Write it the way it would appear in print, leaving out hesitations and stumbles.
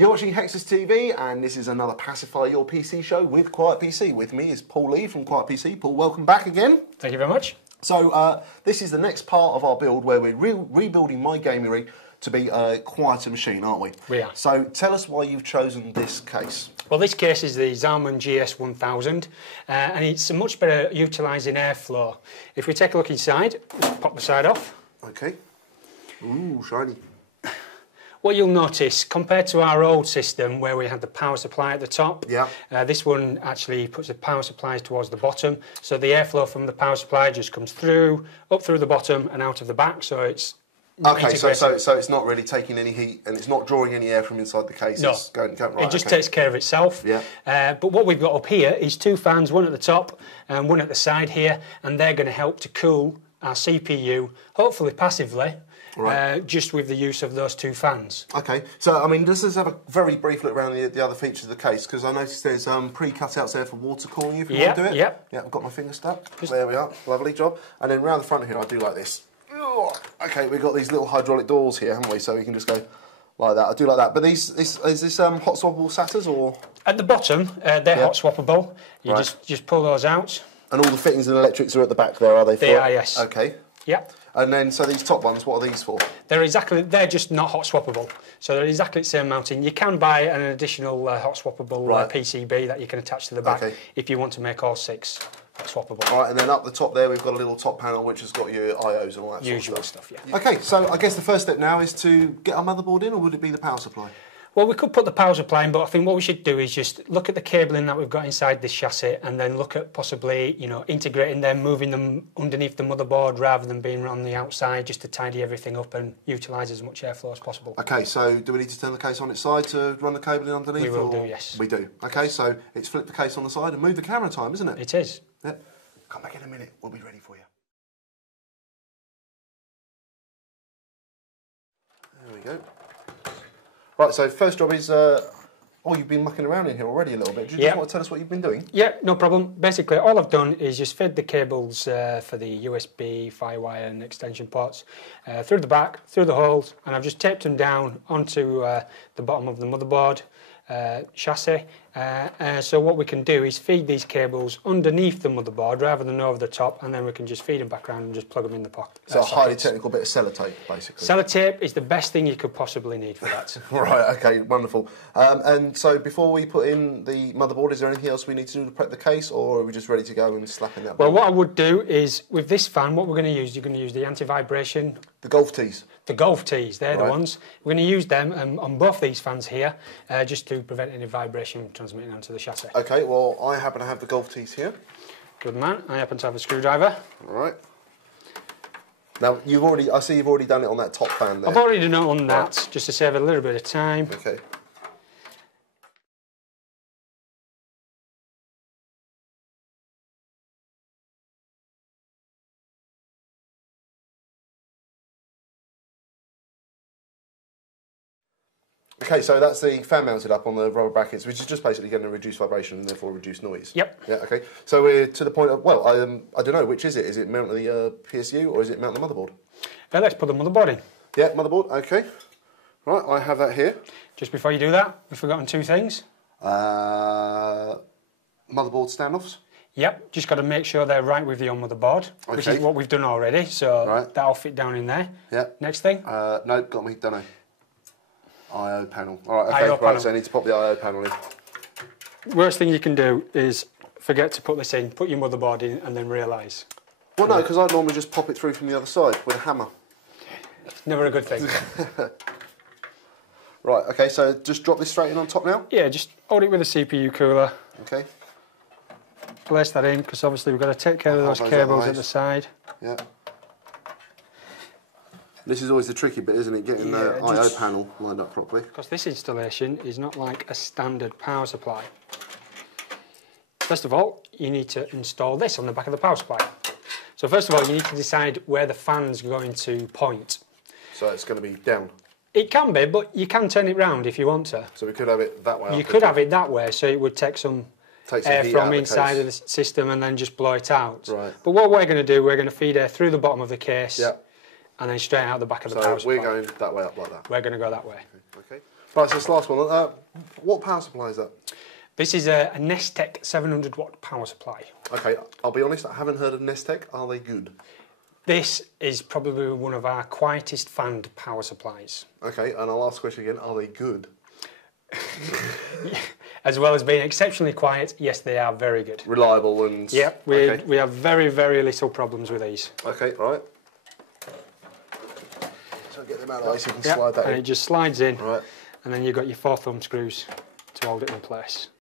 You're watching Hexus TV, and this is another Pacify Your PC show with Quiet PC. With me is Paul Lee from Quiet PC. Paul, welcome back again. Thank you very much. So this is the next part of our build where we're rebuilding my gaming rig to be a quieter machine, aren't we? We are. So tell us why you've chosen this case. Well, this case is the Zalman GS1000, and it's much better utilising airflow. If we take a look inside, just pop the side off. Okay. Ooh, shiny. What you'll notice, compared to our old system where we had the power supply at the top, this one actually puts the power supplies towards the bottom, so the airflow from the power supply just comes through, up through the bottom and out of the back, so it's okay, so it's not really taking any heat and it's not drawing any air from inside the case. No, it's going right, it just takes care of itself. Yeah. But what we've got up here is two fans, one at the top and one at the side here, and they're going to help to cool our CPU, hopefully passively. Right. Just with the use of those two fans. Okay, so I mean, let's just have a very brief look around the other features of the case, because I noticed there's pre-cutouts there for water cooling if you want to do it. Yep. Yeah, I've got my finger stuck. There we are, lovely job. And then round the front here, I do like this. Okay, we've got these little hydraulic doors here, haven't we? So we can just go like that. I do like that. But is this hot swappable SATAs or? At the bottom, they're hot swappable. You just pull those out. And all the fittings and electrics are at the back there, are they? They are, yes. Okay. Yep. And then, so these top ones, what are these for? They're just not hot swappable. So they're exactly the same mounting. You can buy an additional hot swappable PCB that you can attach to the back if you want to make all six hot swappable. All right, and then up the top there, we've got a little top panel which has got your IOs and all that usual sort of stuff. Yeah. Okay, so I guess the first step now is to get our motherboard in, or would it be the power supply? Well, we could put the power supply in, but I think what we should do is just look at the cabling that we've got inside this chassis and then look at possibly, integrating them, moving them underneath the motherboard rather than being on the outside, just to tidy everything up and utilise as much airflow as possible. Okay, so do we need to turn the case on its side to run the cabling underneath? We will do, yes. We do. Okay, so it's flip the case on the side and move the camera time, isn't it? It is. Yep. Come back in a minute, we'll be ready for you. There we go. Right, so first job is, you've been mucking around in here already a little bit. Do you just want to tell us what you've been doing? Yeah, no problem. Basically, all I've done is just fed the cables for the USB, Firewire and extension ports through the back, through the holes, and I've just taped them down onto the bottom of the motherboard chassis. So what we can do is feed these cables underneath the motherboard rather than over the top, and then we can just feed them back around and just plug them in the pocket. So a highly technical bit of sellotape, basically. Sellotape is the best thing you could possibly need for that. Right, okay, wonderful. And so before we put in the motherboard, is there anything else we need to do to prep the case, or are we just ready to go and slap in that board? Well, what I would do is, with this fan, what we're going to use, you're going to use the anti-vibration. The Golf Tees? The Golf Tees, they're the ones. We're going to use them on both these fans here, just to prevent any vibration transmitting onto the chassis. Okay, well, I happen to have the Golf Tees here. Good man. I happen to have a screwdriver. All right. Now, I see you've already done it on that top fan there. I've already done it on that, just to save a little bit of time. Okay. Okay, so that's the fan mounted up on the rubber brackets, which is just basically going to reduce vibration and therefore reduce noise. Yep. Yeah, okay. So we're to the point of, well, I don't know, which is it? Is it mount the PSU or is it mount the motherboard? Let's put the motherboard in. Yeah, motherboard, okay. Right, I have that here. Just before you do that, we've forgotten two things. Motherboard standoffs. Yep, just got to make sure they're right with your motherboard, which is what we've done already, so that'll fit down in there. Yeah. Next thing? No, got me, don't know. I/O panel. All right, okay, right, so I need to pop the I/O panel in. Worst thing you can do is forget to put this in, put your motherboard in, and then realise. Well, no, because I'd normally just pop it through from the other side with a hammer. Never a good thing. Right, okay, so just drop this straight in on top now? Yeah, just hold it with a CPU cooler. Okay. Place that in, because obviously we've got to take care of those cables at the side. Yeah. This is always the tricky bit, isn't it? Getting the I/O panel lined up properly. Because this installation is not like a standard power supply. First of all, you need to install this on the back of the power supply. So first of all, you need to decide where the fan's going to point. So it's going to be down? It can be, but you can turn it round if you want to. So we could have it that way? You could have it that way, so it would take some air from inside of the system and then just blow it out. Right. But what we're going to do, we're going to feed air through the bottom of the case. Yeah. And then straight out the back of the power supply. So we're going that way up like that? We're going to go that way. Okay. Right, so this last one. What power supply is that? This is a Nestec 700 watt power supply. Okay, I'll be honest, I haven't heard of Nestec. Are they good? This is probably one of our quietest fanned power supplies. Okay, and I'll ask the question again, are they good? As well as being exceptionally quiet, yes, they are very good. Reliable and... Yep, we have very, very little problems with these. Okay, right. So get them out of the way so you can slide that and in. it just slides in, Right. and then you've got your 4 thumb screws to hold it in place.